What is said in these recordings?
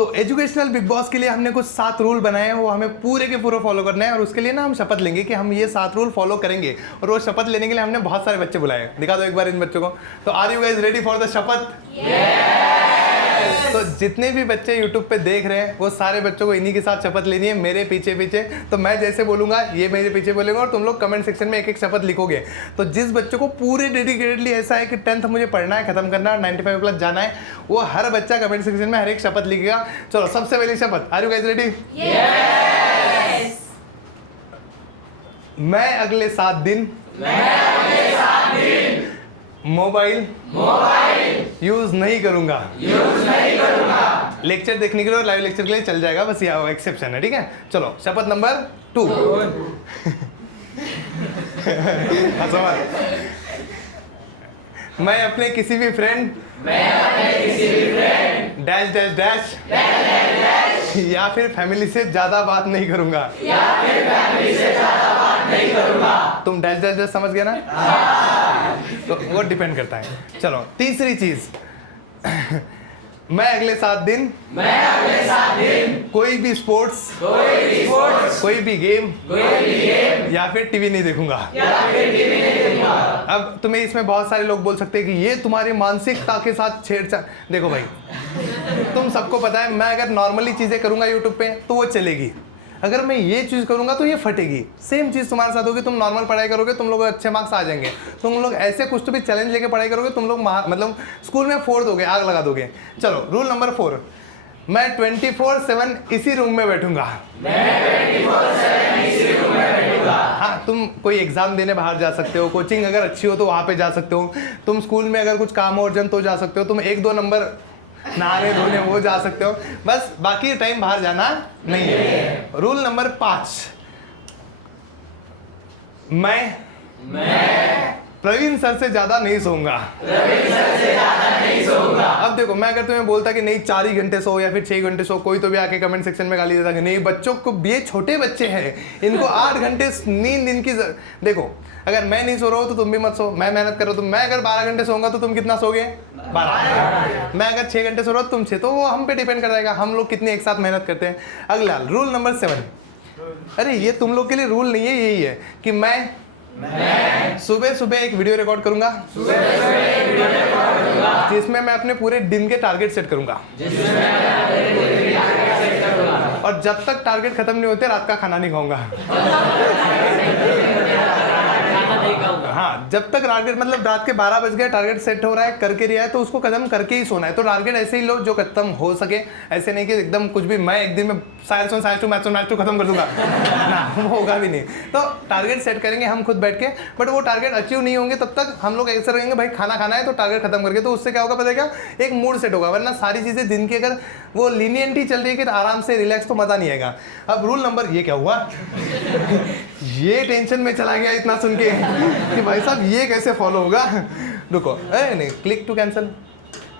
तो educational big boss के लिए हमने कुछ 7 रूल बनाए हैं, वो हमें पूरे के पूरे फॉलो करना है और उसके लिए ना हम शपथ लेंगे कि हम ये 7 रूल फॉलो करेंगे। और वो शपथ लेने के लिए हमने बहुत सारे बच्चे बुलाए हैं। दिखा दो एक बार इन बच्चों को। तो are you guys ready for the शपथ? तो जितने भी बच्चे YouTube पे देख रहे हैं वो सारे बच्चों को इन्हीं के साथ शपथ लेनी है, मेरे पीछे पीछे। तो मैं जैसे बोलूंगा ये मेरे पीछे बोलेगा और तुम लोग कमेंट सेक्शन में एक एक शपथ लिखोगे। तो जिस बच्चों को पूरे डेडिकेटेडली ऐसा है कि 10th मुझे पढ़ना है, खत्म करना है, 95 प्लस जाना है, वो हर बच्चा कमेंट सेक्शन में हर एक शपथ लिखेगा। चलो सबसे पहली शपथ, आर यू गाइस रेडी? मैं अगले 7 दिन मोबाइल यूज नहीं करूंगा। लेक्चर देखने के लिए और लाइव लेक्चर के लिए चल जाएगा, बस ये एक्सेप्शन है, ठीक है। चलो शपथ नंबर 2। मैं अपने किसी भी फ्रेंड डैश डैश डैश या फिर फैमिली से ज्यादा बात नहीं करूंगा। तुम डैश डैश डैश समझ गए ना? तो वो डिपेंड करता है। चलो तीसरी चीज, मैं अगले 7 दिन कोई भी स्पोर्ट्स कोई भी गेम या फिर टीवी नहीं देखूंगा। अब तुम्हें इसमें बहुत सारे लोग बोल सकते हैं कि ये तुम्हारी मानसिकता के साथ छेड़छाड़। देखो भाई, तुम सबको पता है मैं अगर नॉर्मली चीजें करूंगा यूट्यूब पे तो वो चलेगी, अगर मैं ये चीज़ करूंगा तो ये फटेगी। सेम चीज़ तुम्हारे साथ होगी। तुम नॉर्मल पढ़ाई करोगे, तुम लोग अच्छे मार्क्स आ जाएंगे। तुम लोग ऐसे कुछ तो भी चैलेंज लेके पढ़ाई करोगे, तुम लोग मतलब स्कूल में 4 दोगे, आग लगा दोगे। चलो रूल नंबर 4, मैं 24/7 इसी रूम में बैठूंगा। हाँ, तुम कोई एग्जाम देने बाहर जा सकते हो, कोचिंग अगर अच्छी हो तो वहाँ पे जा सकते हो, तुम स्कूल में अगर कुछ काम हो अर्जेंट तो जा सकते हो, तुम 1-2 नंबर नहाने धोने वो जा सकते हो, बस बाकी टाइम बाहर जाना नहीं है। रूल नंबर 5, मैं प्रवीण सर से ज्यादा नहीं सोऊंगा। अब देखो, मैं अगर तुम्हें बोलता कि नहीं 4 ही घंटे सो या फिर 6 घंटे सो, कोई तो भी आके कमेंट सेक्शन में गाली देता कि नहीं बच्चों को, ये छोटे बच्चे हैं, इनको 8 घंटे नींद इनकी। देखो अगर मैं नहीं सो रहा हूँ तो तुम भी मत सो, मैं मेहनत कर रहा हूँ। मैं अगर 12 घंटे सोऊंगा तो तुम कितना सोगे? 12। मैं अगर 6 घंटे सो रहा हूँ तुम 6, तो वो हम पे डिपेंड कर जाएगा हम लोग कितने एक साथ मेहनत करते हैं। अगला रूल नंबर 7, अरे ये तुम लोग के लिए रूल नहीं है, यही है कि मैं सुबह सुबह एक वीडियो रिकॉर्ड करूंगा जिसमें मैं अपने पूरे दिन के टारगेट सेट करूंगा। और जब तक टारगेट खत्म नहीं होते रात का खाना नहीं खाऊंगा। हाँ, जब तक टारगेट मतलब रात के 12 बज गए, टारगेट सेट हो रहा है, करके रहा है तो उसको खत्म करके ही सोना है। तो टारगेट ऐसे ही लो जो खत्म हो सके, ऐसे नहीं कि एकदम कुछ भी मैं एक दिन में साइंस मैथ्स टू खत्म कर दूंगा ना, वो होगा भी नहीं। तो टारगेट सेट करेंगे हम खुद बैठ के, बट वो टारगेट अचीव नहीं होंगे तब तक हम लोग ऐसे रहेंगे भाई खाना खाना है तो टारगेट खत्म करके। तो उससे क्या होगा पता है क्या? एक मूड सेट होगा, वरना सारी चीजें दिन की अगर वो लीनियंट ही चल रही है कि आराम से रिलैक्स तो मजा नहीं आएगा। अब रूल नंबर, ये क्या हुआ? ये टेंशन में चला गया इतना सुन के कि भाई साहब ये कैसे फॉलो होगा। रुको, नहीं, क्लिक टू कैंसिल।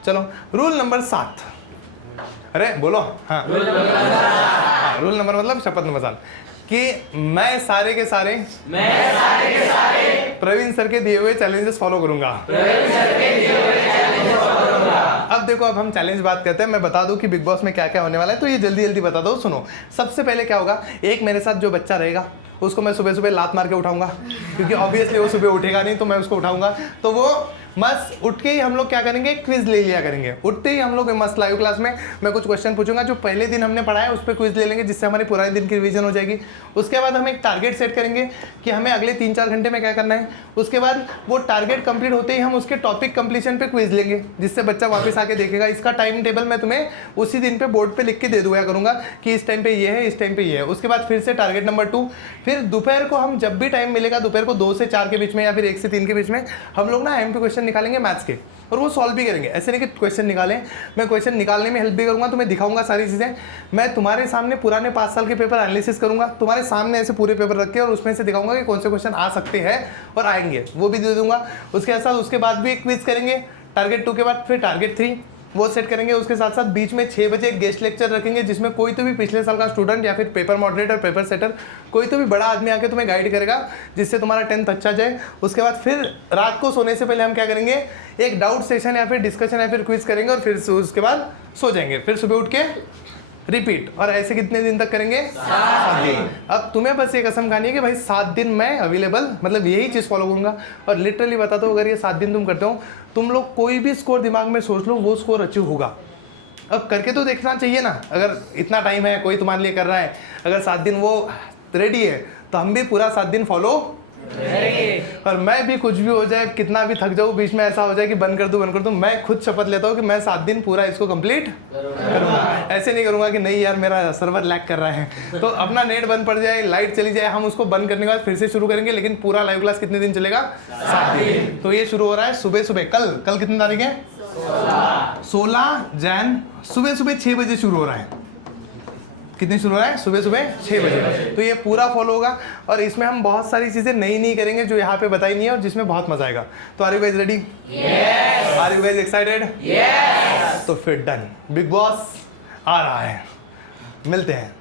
चलो रूल नंबर 7, अरे बोलो। हाँ, रूल नंबर मतलब शपथ नंबर 7 कि मैं सारे के सारे प्रवीण सर के दिए हुए चैलेंजेस फॉलो करूंगा। अब देखो, अब हम चैलेंज बात करते हैं। मैं बता दूं कि बिग बॉस में क्या क्या होने वाला है, तो ये जल्दी जल्दी बता दो। सुनो, सबसे पहले क्या होगा, एक मेरे साथ जो बच्चा रहेगा उसको मैं सुबह सुबह लात मार के उठाऊंगा, क्योंकि ऑब्वियसली वो सुबह उठेगा नहीं, तो मैं उसको उठाऊंगा। तो वो मस्त उठ के ही हम लोग क्या करेंगे, क्विज ले लिया करेंगे। उठते ही हम लोग मस्त लाइव क्लास में मैं कुछ क्वेश्चन पूछूंगा जो पहले दिन हमने पढ़ा है, उस पर क्विज ले लेंगे, जिससे हमारे पुराने दिन की रिवीजन हो जाएगी। उसके बाद हम एक टारगेट सेट करेंगे कि हमें अगले 3-4 घंटे में क्या करना है। उसके बाद वो टारगेट कंप्लीट होते ही हम उसके टॉपिक कंप्लीशन पे क्विज लेंगे, जिससे बच्चा वापस आके देखेगा। इसका टाइम टेबल मैं तुम्हें उसी दिन पे बोर्ड पे लिख के दे दूंगा करूंगा कि इस टाइम पे ये है, इस टाइम पे ये है। उसके बाद फिर से टारगेट नंबर 2, फिर दोपहर को हम जब भी टाइम मिलेगा, दोपहर को 2 से 4 के बीच में या फिर 1 से 3 के बीच में हम लोग ना एमपी क्वेश्चन निकालेंगे मैथ्स के, और वो सॉल्व भी करेंगे। ऐसे नहीं कि क्वेश्चन निकालें, मैं क्वेश्चन निकालने में हेल्प भी करूंगा, तुम्हें दिखाऊंगा सारी चीज़ें। मैं तुम्हारे सामने पुराने 5 साल के पेपर एनालिसिस करूंगा, तुम्हारे सामने ऐसे पूरे पेपर रख के, और उसमें से दिखाऊंगा कि कौन से क्वेश्चन आ सकते हैं और आएंगे, वो भी दे दूंगा। उसके साथ उसके बाद भी एक क्विज करेंगे टारगेट 2 के बाद, फिर टारगेट 3 वो सेट करेंगे। उसके साथ साथ बीच में 6 बजे एक गेस्ट लेक्चर रखेंगे, जिसमें कोई तो भी पिछले साल का स्टूडेंट या फिर पेपर मॉडरेटर, पेपर सेटर, कोई तो भी बड़ा आदमी आके तुम्हें गाइड करेगा, जिससे तुम्हारा 10th अच्छा जाए। उसके बाद फिर रात को सोने से पहले हम क्या करेंगे, एक डाउट सेशन या फिर डिस्कशन या फिर क्विज करेंगे, और फिर उसके बाद सो जाएंगे। फिर सुबह उठ के रिपीट, और ऐसे कितने दिन तक करेंगे? 7 दिन। अब तुम्हें बस ये कसम खानी है कि भाई 7 दिन मैं अवेलेबल, मतलब यही चीज़ फॉलो करूंगा। और लिटरली बताता हूँ, अगर ये 7 दिन तुम करते हो, तुम लोग कोई भी स्कोर दिमाग में सोच लो, वो स्कोर अचीव होगा। अब करके तो देखना चाहिए ना, अगर इतना टाइम है, कोई तुम्हारे लिए कर रहा है, अगर 7 दिन वो रेडी है, तो हम भी पूरा 7 दिन फॉलो करेंगे। और मैं भी कुछ भी हो जाए, कितना भी थक जाऊँ, बीच में ऐसा हो जाए कि बंद कर दूँ, मैं खुद शपथ लेता हूँ कि मैं 7 दिन पूरा इसको कंप्लीट करूँगा। ऐसे नहीं करूँगा कि नहीं यार मेरा सर्वर लैग कर रहा है, तो अपना नेट बंद पड़ जाए, लाइट चली जाए, हम उसको बंद करने के बाद फिर से शुरू करेंगे। लेकिन पूरा लाइव क्लास कितने दिन चलेगा? 7 दिन। तो ये शुरू हो रहा है सुबह सुबह, कल कितनी तारीख है? 16 जैन, सुबह सुबह 6 बजे शुरू हो रहा है। कितने शुरू हो रहा है? सुबह सुबह 6 बजे। तो ये पूरा फॉलो होगा, और इसमें हम बहुत सारी चीज़ें नई करेंगे जो यहाँ पे बताई नहीं है, और जिसमें बहुत मजा आएगा। तो are you guys ready? Yes. Are you guys excited? Yes. तो फिर डन, बिग बॉस आ रहा है, मिलते हैं।